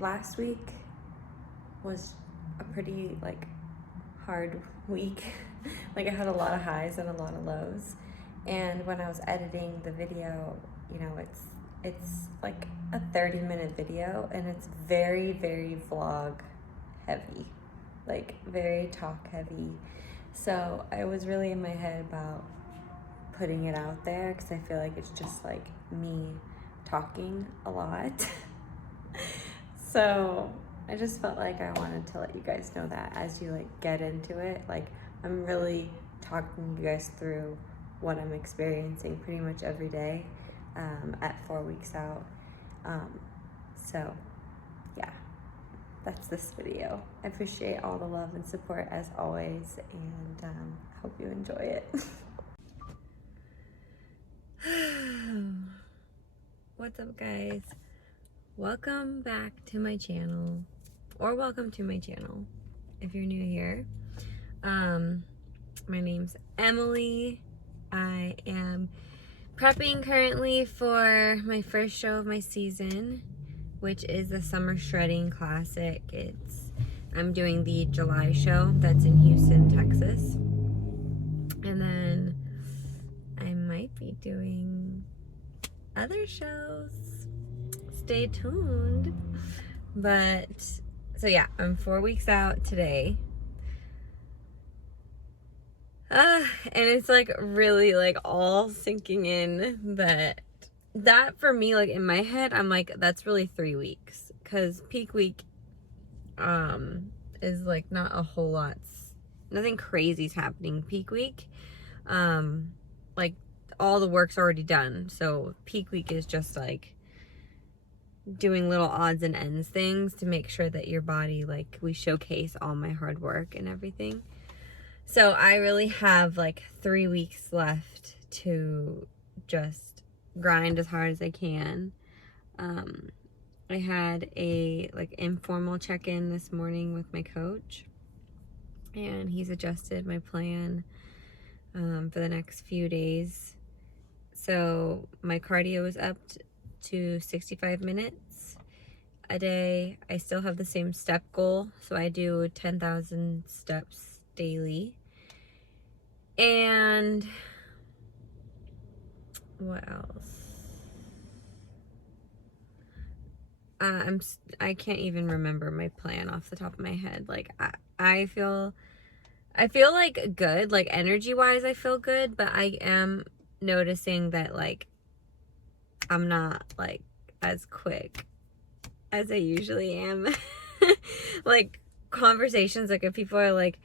Last week was a pretty like hard week. Like I had a lot of highs and a lot of lows. And when I was editing the video, it's like a 30-minute video and it's very, very vlog heavy. Like very talk heavy. So I was really in my head about putting it out there because I feel like it's just like me talking a lot. So I just felt like I wanted to let you guys know that as you like get into it, like I'm really talking you guys through what I'm experiencing pretty much every day at 4 weeks out. So yeah, that's this video. I appreciate all the love and support as always, and hope you enjoy it. What's up, guys? Welcome back to my channel, or welcome to my channel if you're new here. My name's Emily. I am prepping currently for my first show of my season, which is the Summer Shredding Classic. I'm doing the July show that's in Houston, Texas. And then I might be doing other shows. Stay tuned. But so yeah, I'm 4 weeks out today. And it's like really like all sinking in that for me, like in my head, I'm like, that's really 3 weeks, because peak week is like not a whole lot, nothing crazy is happening peak week. Like all the work's already done, so peak week is just like doing little odds and ends things to make sure that your body, like, we showcase all my hard work and everything. So I really have like 3 weeks left to just grind as hard as I can. I had a like informal check-in this morning with my coach, and he's adjusted my plan for the next few days. So my cardio is up to 65 minutes a day. I still have the same step goal, so I do 10,000 steps daily. And what else? I can't even remember my plan off the top of my head. Like I feel like good, like energy wise I feel good, but I am noticing that like I'm not like as quick as I usually am. Like conversations, like if people are like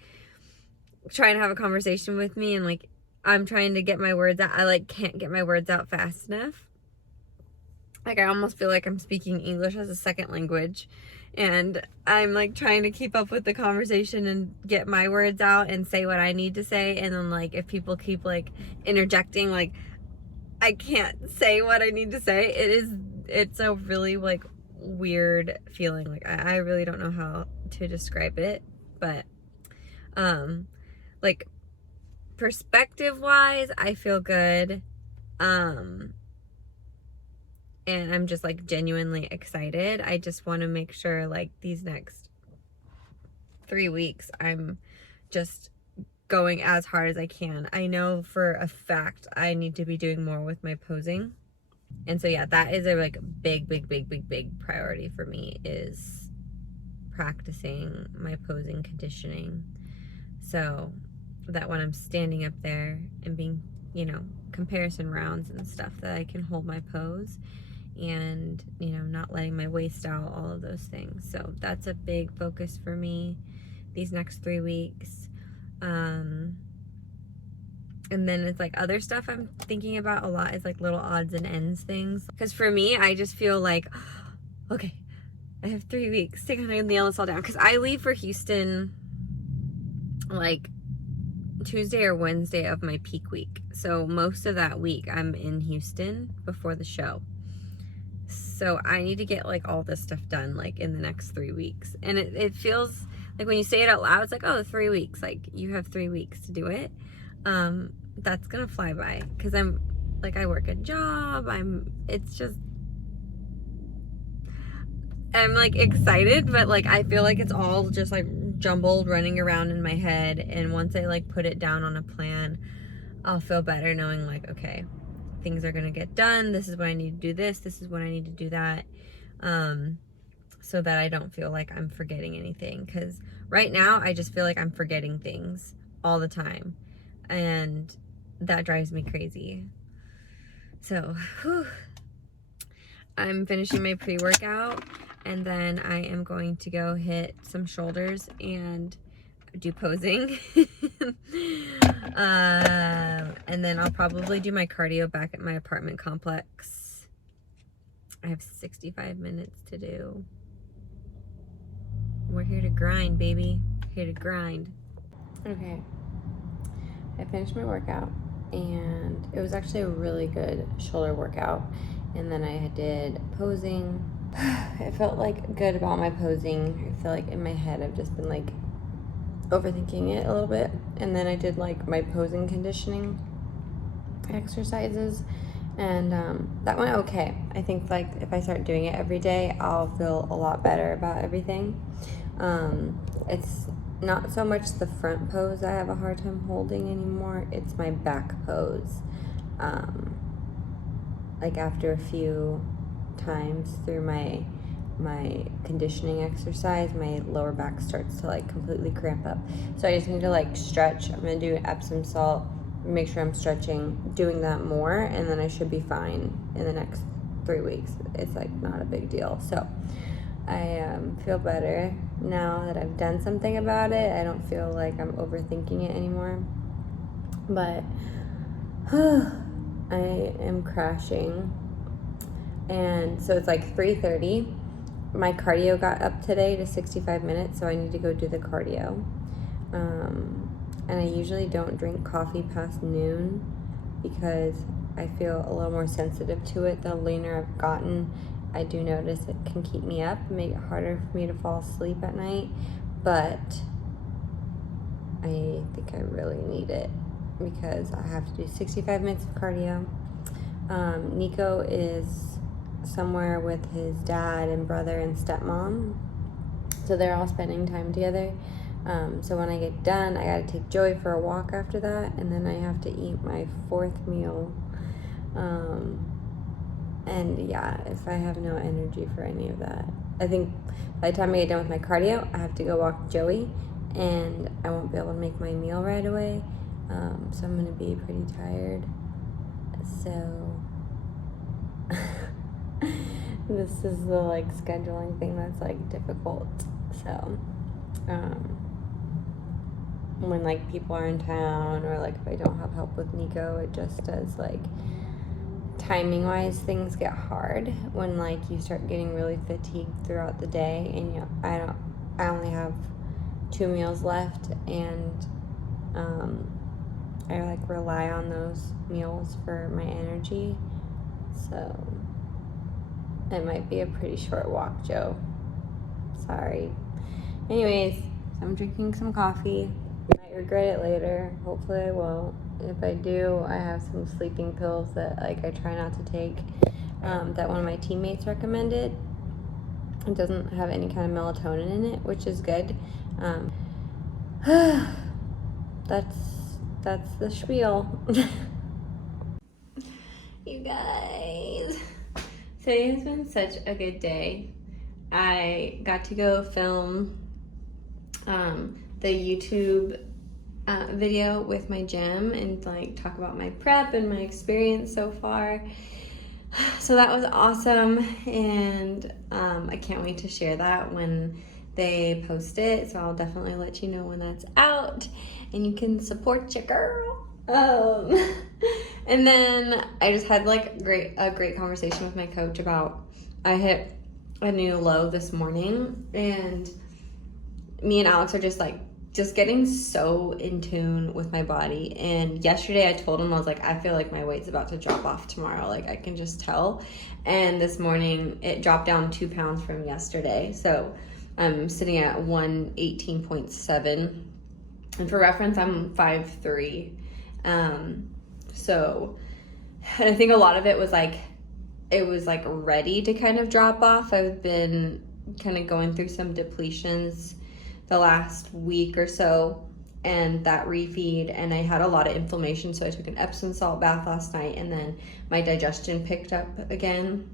trying to have a conversation with me and like I'm trying to get my words out, I like can't get my words out fast enough. Like I almost feel like I'm speaking English as a second language, and I'm like trying to keep up with the conversation and get my words out and say what I need to say. And then like if people keep like interjecting, like I can't say what I need to say. It's a really like weird feeling. Like I really don't know how to describe it, but like perspective wise I feel good, and I'm just like genuinely excited. I just want to make sure like these next 3 weeks I'm just going as hard as I can. I know for a fact I need to be doing more with my posing. And so yeah, that is a like big priority for me, is practicing my posing conditioning, so that when I'm standing up there and being, comparison rounds and stuff, that I can hold my pose and, not letting my waist out, all of those things. So that's a big focus for me these next 3 weeks. And then it's like other stuff I'm thinking about a lot is like little odds and ends things. Because for me, I just feel like, okay, I have 3 weeks to kind of nail this all down. Because I leave for Houston like Tuesday or Wednesday of my peak week. So most of that week I'm in Houston before the show. So I need to get like all this stuff done like in the next 3 weeks. And it feels like when you say it out loud, it's like, oh, 3 weeks. Like you have 3 weeks to do it. That's gonna fly by because I'm like, I work a job. It's just, I'm like excited, but like I feel like it's all just like jumbled running around in my head. And once I like put it down on a plan, I'll feel better knowing like, okay, things are gonna get done. This is when I need to do this. This is when I need to do that. So that I don't feel like I'm forgetting anything. Because right now I just feel like I'm forgetting things all the time. And that drives me crazy. So, whew. I'm finishing my pre-workout, and then I am going to go hit some shoulders and do posing. And then I'll probably do my cardio back at my apartment complex. I have 65 minutes to do. We're here to grind, baby. Here to grind. Okay. I finished my workout, and it was actually a really good shoulder workout. And then I did posing. It felt like good about my posing. I feel like in my head I've just been like overthinking it a little bit. And then I did like my posing conditioning exercises, and that went okay. I think like if I start doing it every day, I'll feel a lot better about everything. It's not so much the front pose I have a hard time holding anymore. It's my back pose. Like after a few times through my conditioning exercise, my lower back starts to like completely cramp up. So I just need to like stretch. I'm gonna do Epsom salt, make sure I'm stretching, doing that more, and then I should be fine in the next 3 weeks. It's like not a big deal. So I feel better now that I've done something about it. I don't feel like I'm overthinking it anymore. But I am crashing. And so it's like 3:30. My cardio got up today to 65 minutes, so I need to go do the cardio. And I usually don't drink coffee past noon because I feel a little more sensitive to it. The leaner I've gotten, I do notice it can keep me up, make it harder for me to fall asleep at night. But I think I really need it because I have to do 65 minutes of cardio. Nico is somewhere with his dad and brother and stepmom, so they're all spending time together. So when I get done, I gotta take Joey for a walk after that, and then I have to eat my 4th meal. And yeah, if I have no energy for any of that, I think by the time I get done with my cardio, I have to go walk Joey, and I won't be able to make my meal right away. So I'm gonna be pretty tired. So this is the like scheduling thing that's like difficult. So when like people are in town, or like if I don't have help with Nico, it just does like timing wise things get hard when like you start getting really fatigued throughout the day, and I only have 2 meals left, and I like rely on those meals for my energy. So it might be a pretty short walk, Joe. Sorry. Anyways, so I'm drinking some coffee. I might regret it later. Hopefully I won't. If I do, I have some sleeping pills that like I try not to take, that one of my teammates recommended. It doesn't have any kind of melatonin in it, which is good. That's the spiel. You guys, today has been such a good day. I got to go film the YouTube video with my gym and like talk about my prep and my experience so far. So that was awesome, and I can't wait to share that when they post it. So I'll definitely let you know when that's out, and you can support your girl. And then I just had like a great conversation with my coach about, I hit a new low this morning, and me and Alex are just getting so in tune with my body. And yesterday I told him, I was like, I feel like my weight's about to drop off tomorrow. Like I can just tell. And this morning it dropped down 2 pounds from yesterday. So I'm sitting at 118.7. And for reference, I'm 5'3". So, and I think a lot of it was like, it was like ready to kind of drop off. I've been kind of going through some depletions the last week or so, and that refeed, and I had a lot of inflammation, so I took an Epsom salt bath last night, and then my digestion picked up again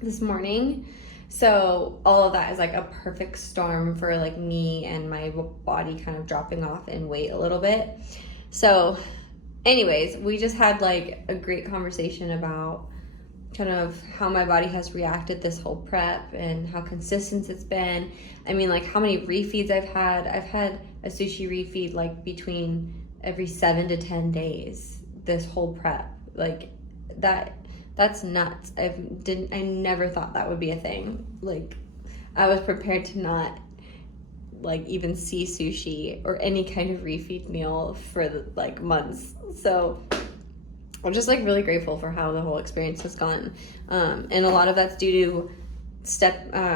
this morning. So all of that is like a perfect storm for like me and my body kind of dropping off in weight a little bit. So anyways, we just had like a great conversation about kind of how my body has reacted this whole prep and how consistent it's been. I mean, like how many refeeds I've had. I've had a sushi refeed like between every 7 to 10 days this whole prep. Like that's nuts. I never thought that would be a thing. Like I was prepared to not like even see sushi or any kind of refeed meal for like months. So I'm just like really grateful for how the whole experience has gone. And a lot of that's due to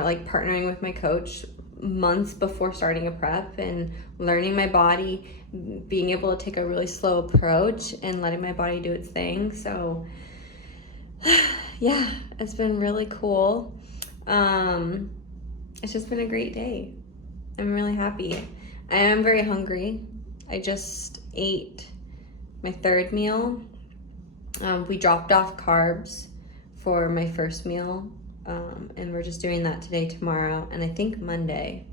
like partnering with my coach months before starting a prep and learning my body, being able to take a really slow approach and letting my body do its thing. So yeah, it's been really cool. It's just been a great day. I'm really happy. I am very hungry. I just ate my third meal. We dropped off carbs for my first meal, and we're just doing that today, tomorrow, and I think Monday.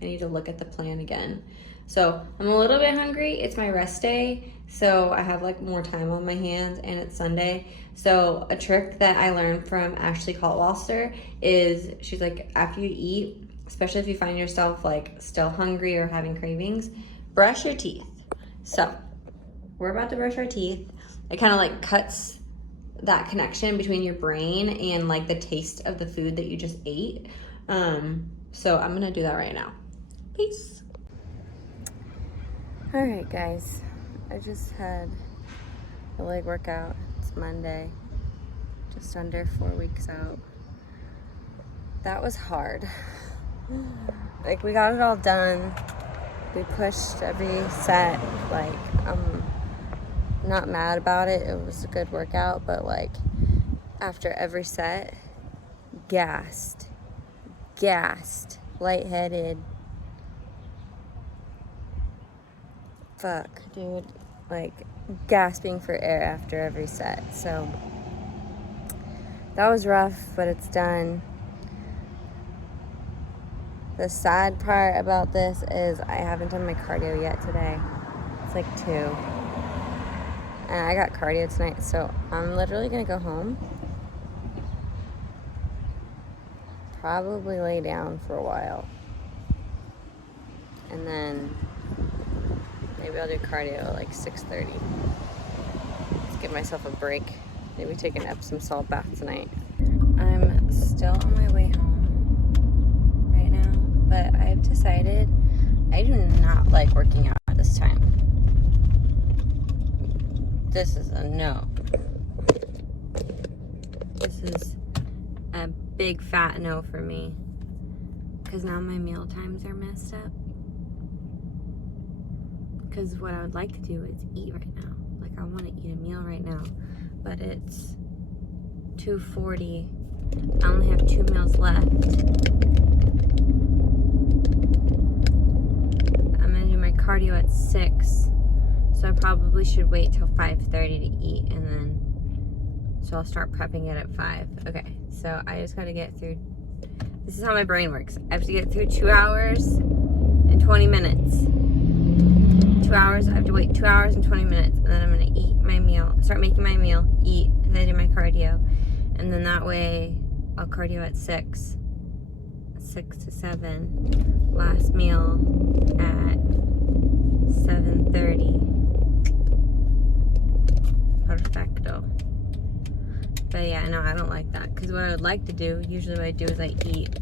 I need to look at the plan again. So I'm a little bit hungry. It's my rest day, so I have like more time on my hands, and it's Sunday. So a trick that I learned from Ashley Kaltwalster is she's like, after you eat, especially if you find yourself like still hungry or having cravings, brush your teeth. So we're about to brush our teeth. It kind of like cuts that connection between your brain and like the taste of the food that you just ate. So I'm gonna do that right now. Peace. All right, guys. I just had a leg workout. It's Monday, just under 4 weeks out. That was hard. Like we got it all done. We pushed every set. Like not mad about it. It was a good workout, but like after every set, gassed, lightheaded. Fuck, dude. Like gasping for air after every set. So that was rough, but it's done. The sad part about this is I haven't done my cardio yet today. It's like 2. And I got cardio tonight, so I'm literally gonna go home. Probably lay down for a while. And then maybe I'll do cardio at like 6:30. Let's give myself a break. Maybe take an Epsom salt bath tonight. I'm still on my way home right now, but I've decided I do not like working out at this time. This is a no. This is a big fat no for me. Because now my meal times are messed up. Because what I would like to do is eat right now. Like I want to eat a meal right now. But it's 2:40. I only have 2 meals left. I'm going to do my cardio at 6. So I probably should wait till 5:30 to eat, and then, so I'll start prepping it at 5. Okay, so I just gotta get through, this is how my brain works. I have to get through 2 hours and 20 minutes. 2 hours, I have to wait 2 hours and 20 minutes, and then I'm gonna eat my meal, start making my meal, eat, and then do my cardio. And then that way, I'll cardio at 6 to 7. Last meal at 7:30. Perfecto. But yeah, no, I don't like that. Because what I would like to do, usually what I do is I eat,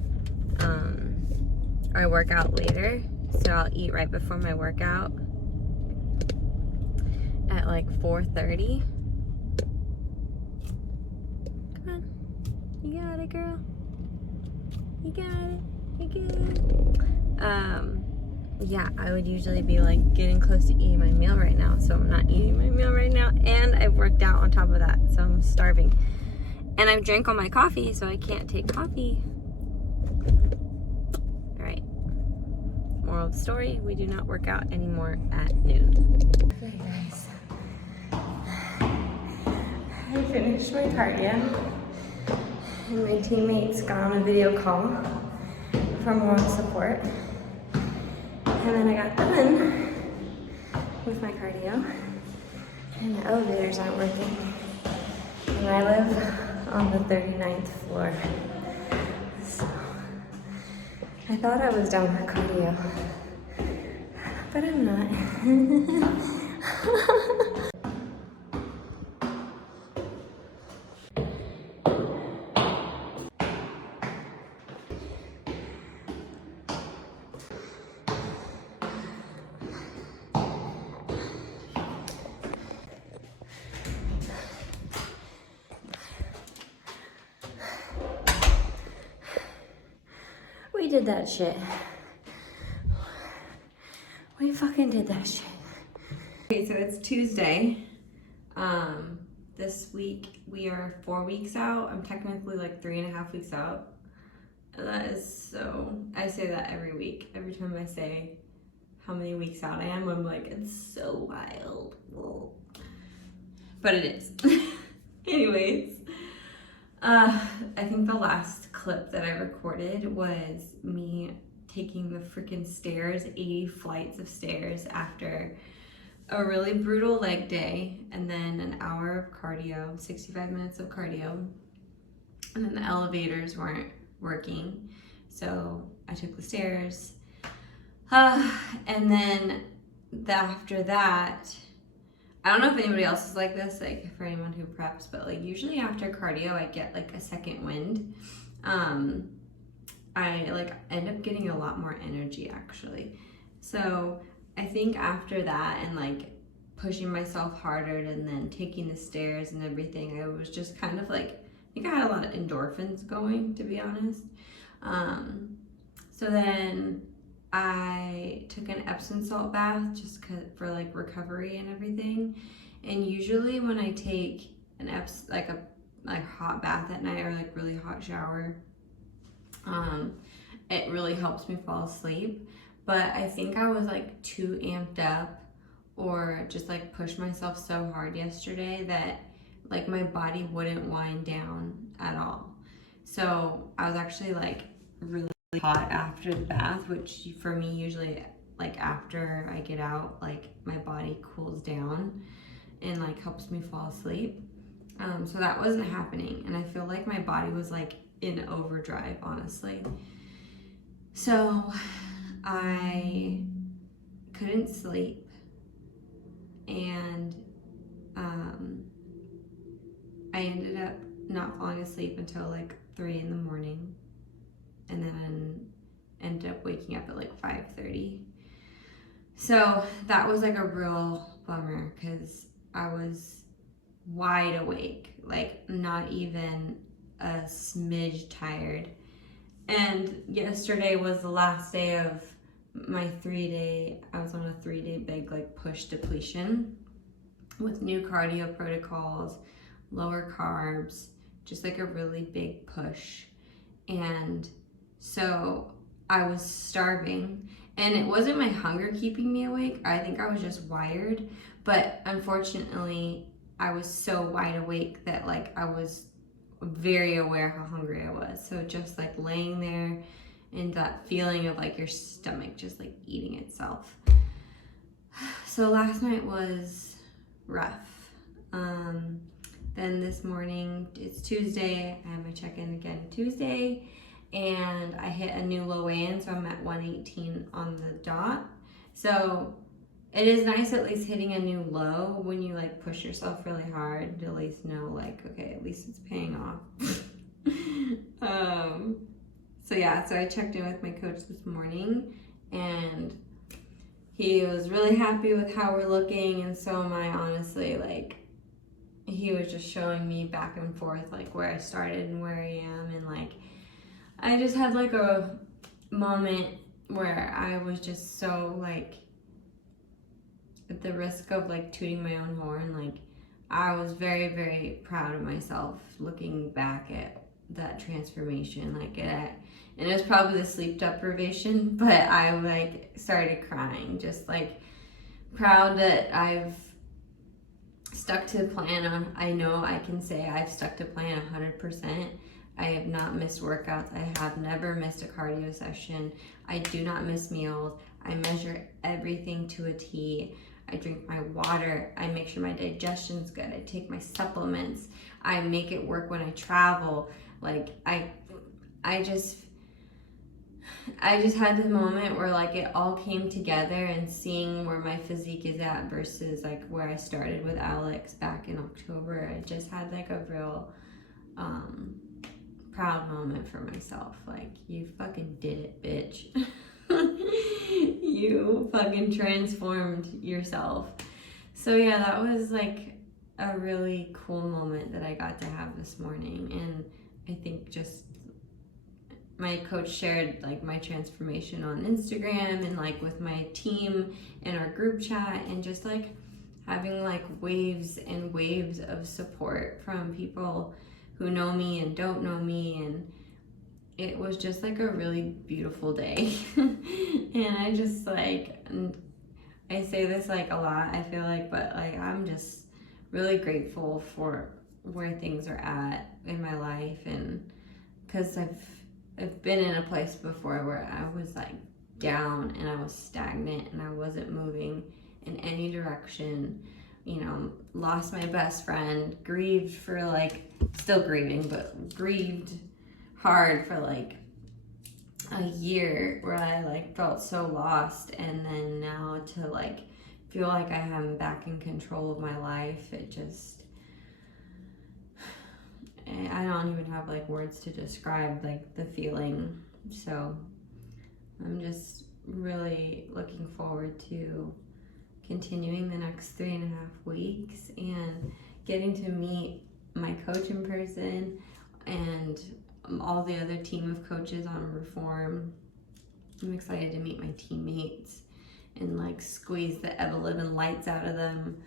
or I work out later. So I'll eat right before my workout at like 4:30. Come on. You got it, girl. You got it. You good. Yeah, I would usually be like getting close to eating my meal right now. So I'm not eating my meal right now. And I've worked out on top of that. So I'm starving. And I've drank all my coffee, so I can't take coffee. moral of the story, we do not work out anymore at noon. Okay guys, I finished my cardio and my teammates got on a video call for moral support. And then I got done with my cardio and the elevators aren't working. And I live on the 39th floor. So I thought I was done with cardio, but I'm not. We did that shit. We fucking did that shit. Okay, so it's Tuesday. This week we are 4 weeks out. I'm technically like 3.5 weeks out. And that is so, I say that every week. Every time I say how many weeks out I am, I'm like, it's so wild. But it is. Anyways, I think the last clip that I recorded was me taking the freaking stairs, 80 flights of stairs after a really brutal leg day, and then an hour of cardio, 65 minutes of cardio, and then the elevators weren't working, so I took the stairs, and then after that, I don't know if anybody else is like this, like for anyone who preps, but like usually after cardio I get like a second wind. I like end up getting a lot more energy actually. So I think after that and like pushing myself harder and then taking the stairs and everything, I was just kind of like, I think I had a lot of endorphins going, to be honest. So then I took an Epsom salt bath just for like recovery and everything. And usually when I take an hot bath at night or like really hot shower, it really helps me fall asleep. But I think I was like too amped up or just like pushed myself so hard yesterday that like my body wouldn't wind down at all. So I was actually like really hot after the bath, which for me usually like after I get out, like my body cools down and like helps me fall asleep. So that wasn't happening, and I feel like my body was like in overdrive, honestly. So I couldn't sleep, and I ended up not falling asleep until like 3 in the morning, and then ended up waking up at like 5:30. So that was like a real bummer because I was wide awake, like not even a smidge tired. And yesterday was the last day of my 3-day, I was on a 3-day big like push depletion with new cardio protocols, lower carbs, just like a really big push. And so I was starving, and it wasn't my hunger keeping me awake. I think I was just wired, but unfortunately I was so wide awake that like I was very aware how hungry I was. So just like laying there and that feeling of like your stomach just like eating itself. So last night was rough. Then this morning, it's Tuesday, I have my check-in again Tuesday, and I hit a new low weigh-in, so I'm at 118 on the dot. So it is nice at least hitting a new low when you like push yourself really hard to at least know like, okay, at least it's paying off. So yeah, so I checked in with my coach this morning, and he was really happy with how we're looking, and so am I, honestly. Like, he was just showing me back and forth like where I started and where I am, and like I just had like a moment where I was just so like at the risk of like tooting my own horn. Like I was very, very proud of myself looking back at that transformation. Like and it was probably the sleep deprivation, but I like started crying, just like proud that I've stuck to the plan. I know I can say I've stuck to plan 100%. I have not missed workouts. I have never missed a cardio session. I do not miss meals. I measure everything to a T. I drink my water. I make sure my digestion's good. I take my supplements. I make it work when I travel. Like I just had the moment where like it all came together, and seeing where my physique is at versus like where I started with Alex back in October. I just had like a real proud moment for myself. Like, you fucking did it, bitch. You fucking transformed yourself. So yeah, that was like a really cool moment that I got to have this morning. And I think just my coach shared like my transformation on Instagram and like with my team in our group chat, and just like having like waves and waves of support from people who know me and don't know me. And it was just like a really beautiful day. And I just like, I say this like a lot, I feel like, but like I'm just really grateful for where things are at in my life. And because I've been in a place before where I was like down and I was stagnant and I wasn't moving in any direction. You know, lost my best friend, grieved for like, still grieving, but grieved hard for like a year, where I like felt so lost. And then now to like feel like I am back in control of my life, it just, I don't even have like words to describe like the feeling. So I'm just really looking forward to continuing the next 3.5 weeks and getting to meet my coach in person and all the other team of coaches on Reform. I'm excited to meet my teammates and like squeeze the ever-living lights out of them,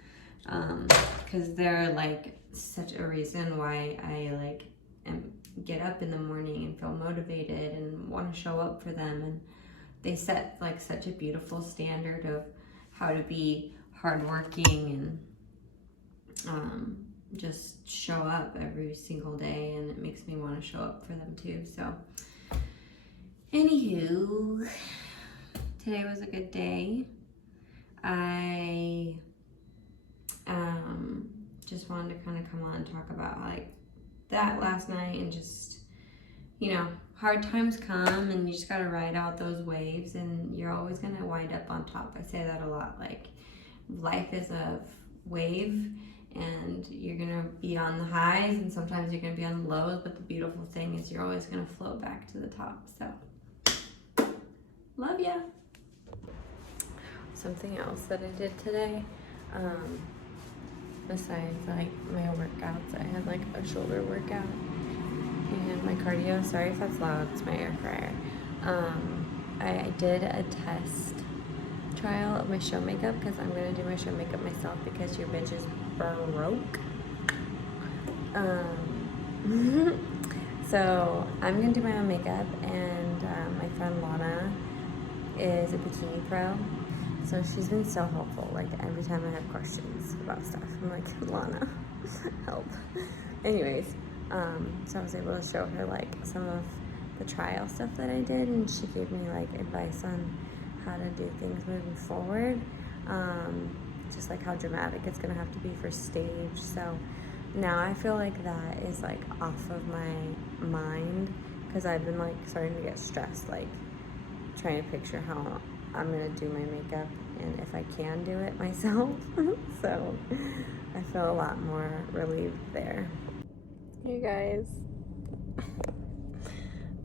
because they're like such a reason why I like get up in the morning and feel motivated and want to show up for them. And they set like such a beautiful standard of how to be hardworking and just show up every single day, and it makes me want to show up for them too. So anywho, today was a good day. I just wanted to kind of come on and talk about like that last night, and just, you know, hard times come and you just gotta ride out those waves, and you're always gonna wind up on top. I say that a lot. Like, life is a wave, and you're gonna be on the highs and sometimes you're gonna be on the lows, but the beautiful thing is you're always gonna float back to the top. So love ya. Something else that I did today, besides like my workouts, I had like a shoulder workout and my cardio. Sorry if that's loud, it's my air fryer. I did a test trial of my show makeup, because I'm gonna do my show makeup myself because your bitch is broke. So I'm gonna do my own makeup, and my friend Lana is a Bikini pro, so she's been so helpful. Like, every time I have questions about stuff, I'm like, Lana, help. Anyways, so I was able to show her like some of the trial stuff that I did, and she gave me like advice on how to do things moving forward, just like how dramatic it's gonna have to be for stage. So now I feel like that is like off of my mind, because I've been like starting to get stressed, like trying to picture how I'm gonna do my makeup and if I can do it myself. So I feel a lot more relieved there. You guys,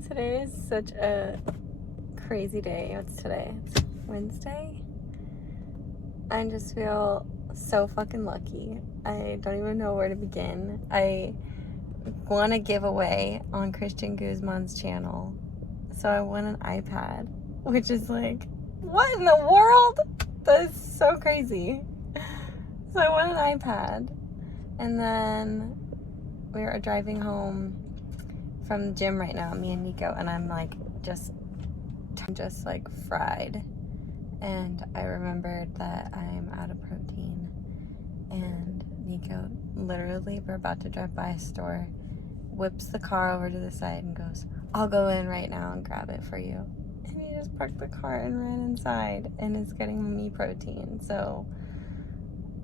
today is such a crazy day. What's today? It's Wednesday. I just feel so fucking lucky. I don't even know where to begin. I won a giveaway on Christian Guzman's channel, so I won an iPad, which is like, what in the world? That is so crazy. So I won an iPad, and then we were driving home from the gym right now, me and Nico, and I'm like just like fried. And I remembered that I'm out of protein. And Nico, literally, we're about to drive by a store, whips the car over to the side and goes, I'll go in right now and grab it for you. And he just parked the car and ran inside and is getting me protein. So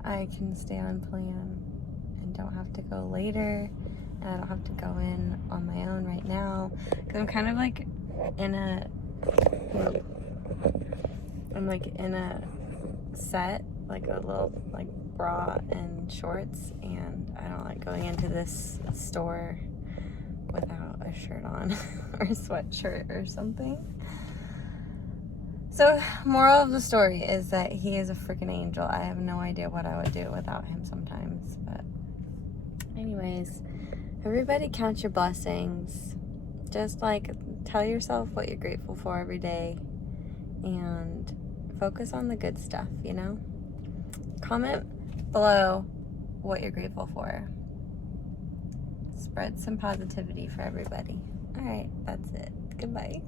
I can stay on plan and don't have to go later. And I don't have to go in on my own right now. Because I'm kind of like in a set, like a little like bra and shorts, and I don't like going into this store without a shirt on or a sweatshirt or something. So moral of the story is that he is a freaking angel. I have no idea what I would do without him sometimes. But anyways, everybody count your blessings. Just like tell yourself what you're grateful for every day and focus on the good stuff, you know? Comment below what you're grateful for. Spread some positivity for everybody. All right, that's it. Goodbye.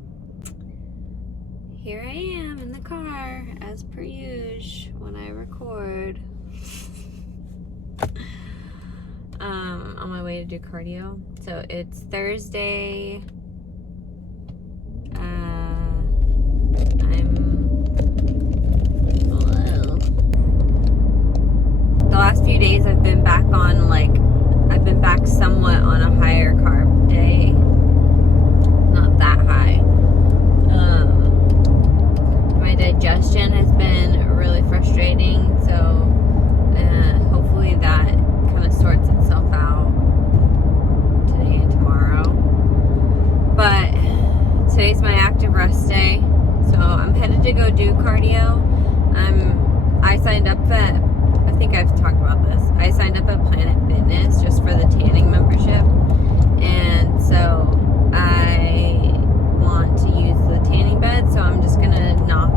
Here I am in the car, as per usual, when I record. On my way to do cardio. So it's Thursday. The last few days I've been back somewhat on a higher carb day. Not that high. My digestion has been really frustrating, so hopefully that kind of sorts itself out today and tomorrow. But today's my active rest day, so I'm headed to go do cardio. I signed up at, I think I've talked about this, I signed up at Planet Fitness just for the tanning membership, and so I want to use the tanning bed, so I'm just gonna knock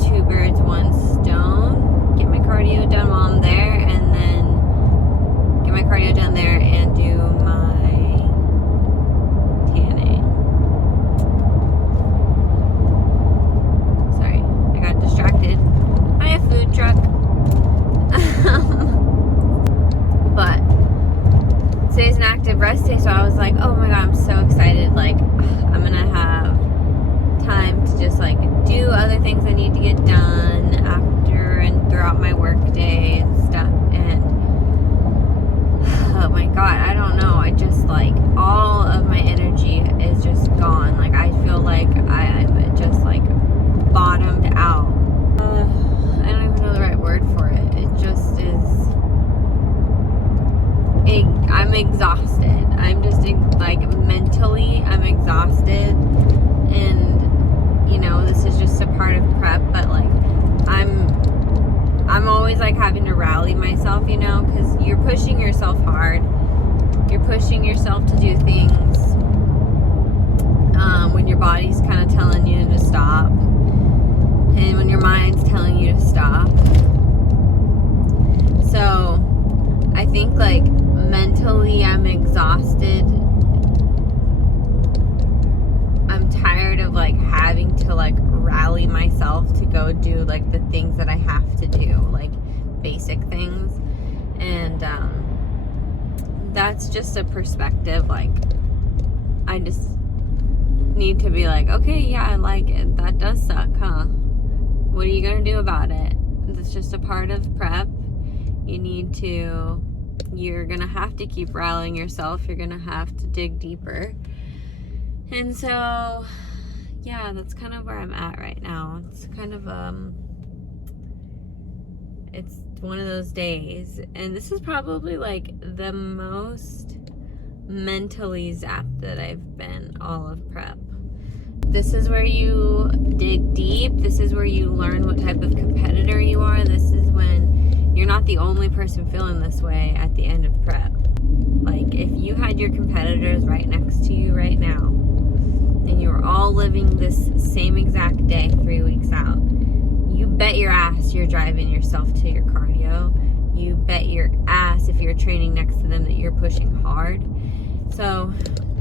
two birds, one stone, get my cardio done while I'm there, and then get my cardio done there and do my tanning. Sorry, I got distracted by a food truck. But today's an active rest day, so I was like, oh my god, I'm so excited. Like, I'm gonna have time to just like do other things I need to get done after and throughout my work day and stuff. And oh my god, I don't know, I just like all of my energy is just gone. Like I feel like I'm just like bottomed out. I don't even know the right word for it. It just is. I'm exhausted. I'm just like mentally, I'm exhausted, and you know this is just a part of prep. But like I'm always like having to rally myself, you know, because you're pushing yourself hard. You're pushing yourself to do things when your body's kind of telling you to stop. And when your mind's telling you to stop. So I think like mentally I'm exhausted. I'm tired of like having to like rally myself to go do like the things that I have to do, like basic things. And that's just a perspective. Like I just need to be like, okay, yeah, I like it. That does suck, huh? What are you gonna do about it? It's just a part of prep. You're gonna have to keep rallying yourself. You're gonna have to dig deeper. And so, yeah, that's kind of where I'm at right now. It's kind of, it's one of those days. And this is probably like the most mentally zapped that I've been all of prep. This is where you dig deep. This is where you learn what type of competitor you are. This is when you're not the only person feeling this way at the end of prep. Like if you had your competitors right next to you right now, and you were all living this same exact day 3 weeks out, you bet your ass you're driving yourself to your cardio. You bet your ass if you're training next to them that you're pushing hard. So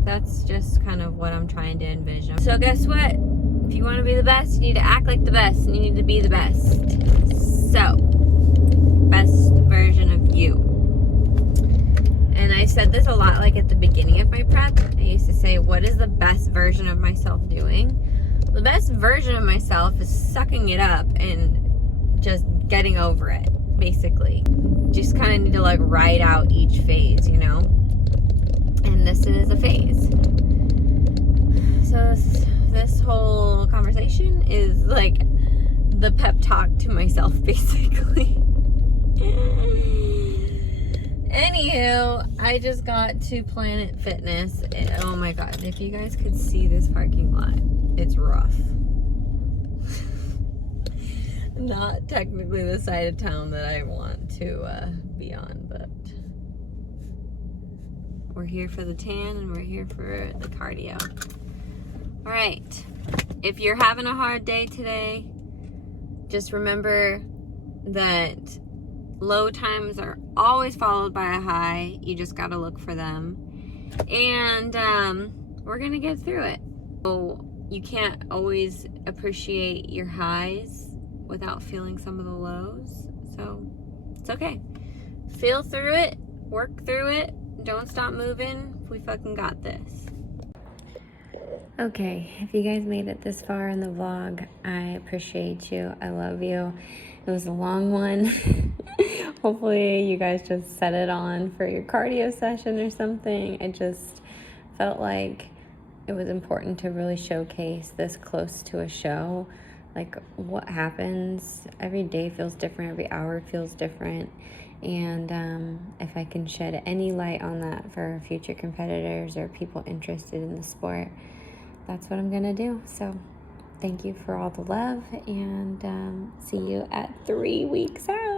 That's just kind of what I'm trying to envision. So guess what? If you want to be the best, you need to act like the best, and you need to be the best. So, best version of you. And I said this a lot, like at the beginning of my prep. I used to say, what is the best version of myself doing? The best version of myself is sucking it up and just getting over it, basically. Just kind of need to like ride out each phase, you know? And this is a phase. So this whole conversation is like the pep talk to myself, basically. Anywho, I just got to Planet Fitness. Oh my god, if you guys could see this parking lot, it's rough. Not technically the side of town that I want to be on, but we're here for the tan and we're here for the cardio. All right, if you're having a hard day today, just remember that low times are always followed by a high. You just gotta look for them. And we're gonna get through it. So you can't always appreciate your highs without feeling some of the lows. So it's okay. Feel through it, work through it, don't stop moving. We fucking got this. Okay, if you guys made it this far in the vlog, I appreciate you. I love you. It was a long one. Hopefully you guys just set it on for your cardio session or something. I just felt like it was important to really showcase this close to a show. Like what happens every day feels different, every hour feels different. And if I can shed any light on that for future competitors or people interested in the sport, that's what I'm gonna do. So thank you for all the love, and see you at 3 weeks out.